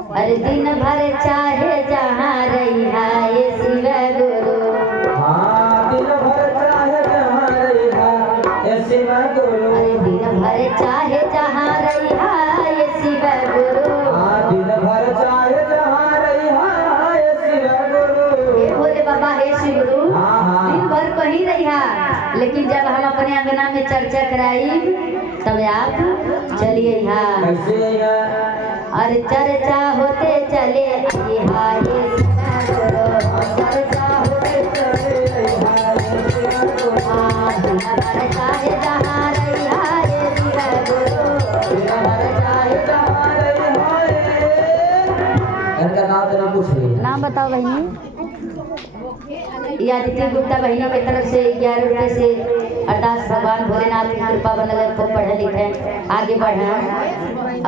अरे दिन भर चाहे जहाँ रही है शिव गुरु। हाँ दिन भर चाहे जहाँ रही है शिव गुरु। अरे दिन भर चाहे जहाँ रही है शिव गुरु। हाँ दिन भर चाहे जहाँ रही है शिव गुरु। हे भोले बाबा हे शिव गुरु। हाँ हाँ दिन भर कहीं रही है, लेकिन जब हम अपने अंगना में चर्चा कराई तब आप चलिए यहाँ। कैसे है और चर्चा होते चले हाय चर्चा होते चले चाहे जहाँ रही हाय शिव गुरु। इनका नाम तो पूछे। नाम बताओ बहनी। ये आदित्य गुप्ता बहनों की तरफ से 11 रुपये से अरदास भगवान भोलेनाथ की कृपा बनल को पढ़े लिखे आगे बढ़े।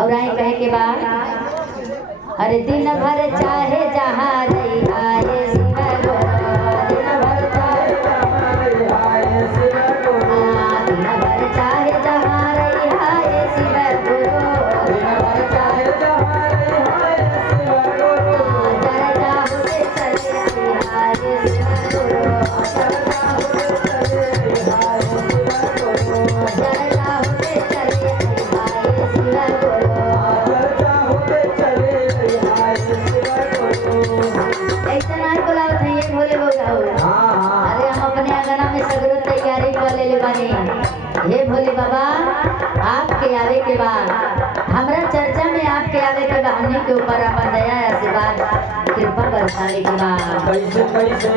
और आई कहे के बाद अरे दिन भर चाहे जहाँ रही आए शिव गुरु। दिन भर चाहे जहाँ रही आए शिव गुरु। दिन भर चाहे जहाँ रही आए शिव गुरु। दिन भर चाहे जहाँ रही है शिव गुरु। चर्चा होते चले आए शिव गुरु। चर्चा होते चले आए शिव गुरु। चर्चा होते चले आए शिव गुरु। चर्चा होते चले आए शिव गुरु। ऐसा ना बोलाओ थे ये भोले बोलाओ। हाँ हाँ अरे हम अपने अंगना में सगरो तैयारी कर ले बानी। हे भोले बाबा आपके आवे के बाद हमरा चर्चा में आपके आवे के बाद हमने के ऊपर अपन दया आशीर्वाद कृपा बरसाने के बाद कैसे कैसे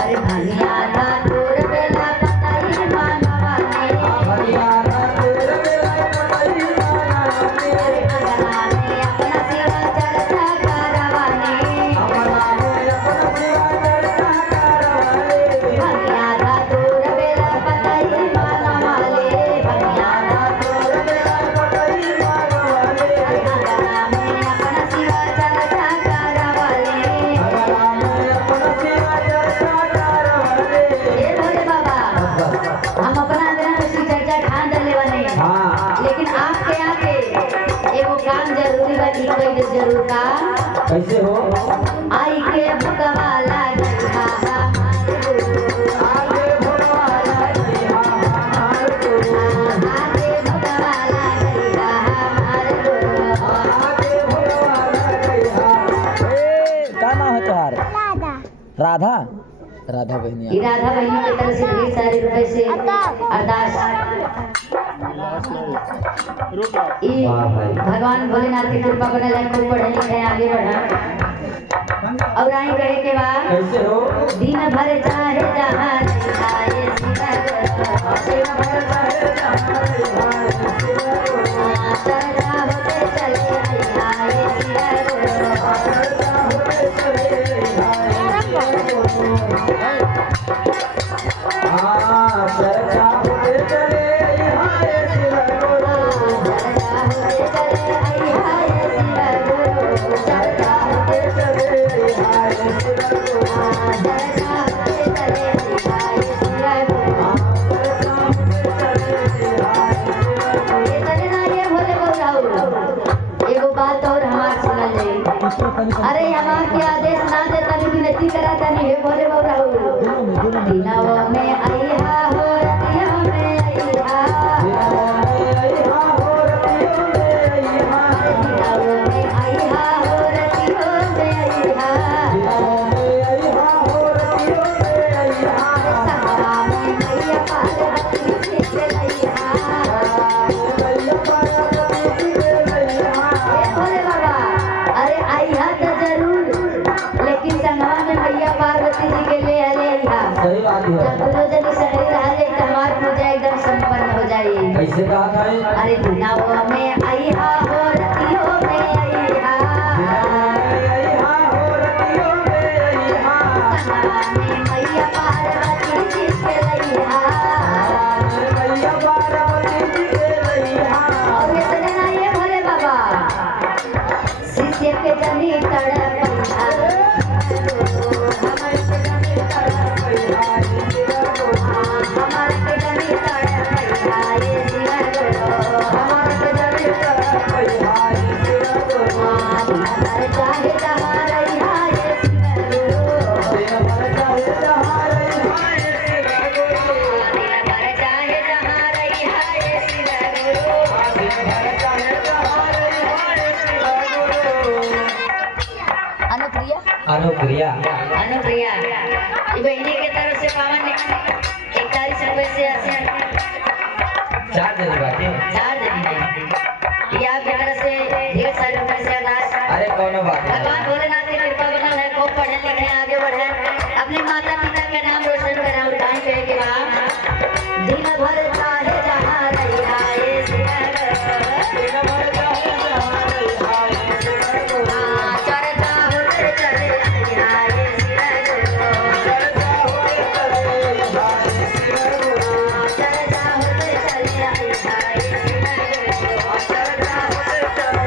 अरे भनिया था दूर बेला पताई मानवा ने। भैया का तेरे बेला पताई मानवाने। अरे अंगना में अपना सेवा चर्चा करवाने। अपना में अपना सेवा चर्चा करवाने। भनिया था दूर बेला पताई मानवा ले। भनिया था दूर बेला पताई मानवाने। अंगना में अपना सेवा चर्चा करवाले। भगवान में अपना सेवा चर्चा करवाने। हे भोले बाबा हम अपना अंगना में शिव चर्चा ठान डले बने, हाँ लेकिन आपके आके एगो काम जरूरी बा कि कोई जरूर का कैसे हो आई के भगवाला हमारे गुरु। आगे भगवान जी हमारे गुरु। आगे भगवाला हमारे गुरु। आगे भगवान जी हमारे। क्या नाम है तुम्हारा? राधा। राधा बहनिया। ये राधा बहनों की तरफ से ढेर सारे रुपए से अरदास ये भगवान भोलेनाथ की कृपा बनल है, खूब पढ़े लिखे आगे बढ़ा। और आई कहे के बाद कैसे हो दिन भर चाहे जहाँ आए शिव गुरु। दिन भर चाहे जहाँ चर्चा होते चले आए शिव गुरु। हाँ चर्चा होते चले आए शिव गुरु। चर्चा होते चले आए शिव गुरु। चर्चा होते चले आए शिव गुरु। चर्चा होते चले आए शिव गुरु। चर्चा होते चले आए शिव गुरु। ये तने ना ये भोले बोलाऊ एगो बात और हमार सुनल जाई। अरे हमार के आदेश ना दे तनी विनती करा तनी हे भोले बोलाऊ दिनवा में आईहा हो रतिया में आईहा। दिनवा में आईहा हो रतिया में आईहा। सखरा में मैया पार्वती जी के लईहा। हे भोले बाबा अरे आईहा तो जरूर, लेकिन संगवा में मैया पार्वती जी के ले आईहा। सही बात है। जब दोनों जनी शहरी रह जाए तो हमार पूजा एकदम संपन्न हो जाए। कैसे कहा था ये? अरे दिनवा में आईहा हो रतियो में आईहा। सखरा में मैया पार्वती जी के लईहा। और इतने ना ये भोले बाबा शिष्य के जनी तड़पैहा। हमारे के जनी तड़पैहा ये शिव गुरु। अनुप्रिया अनुप्रिया ये बहनी के तरफ से पावन 41 रुपए से 4 दिन बाकी 4 दिन ये आपकी तरफ से ढेर सारे रुपए से अरदास। अरे कौन बात नहीं। भगवान भोलेनाथ की कृपा बनल है, खूब पढ़े लिखे आगे बढ़े, अपने माता पिता का नाम रोशन करें। और टाइम पे के बाद दिन भर चाहे जहाँ रही आए दिन भर चाहे जहाँ रही आए चर्चा होते चले आए चर्चा होते चले चर्चा होते चले आए चर्चा होते चले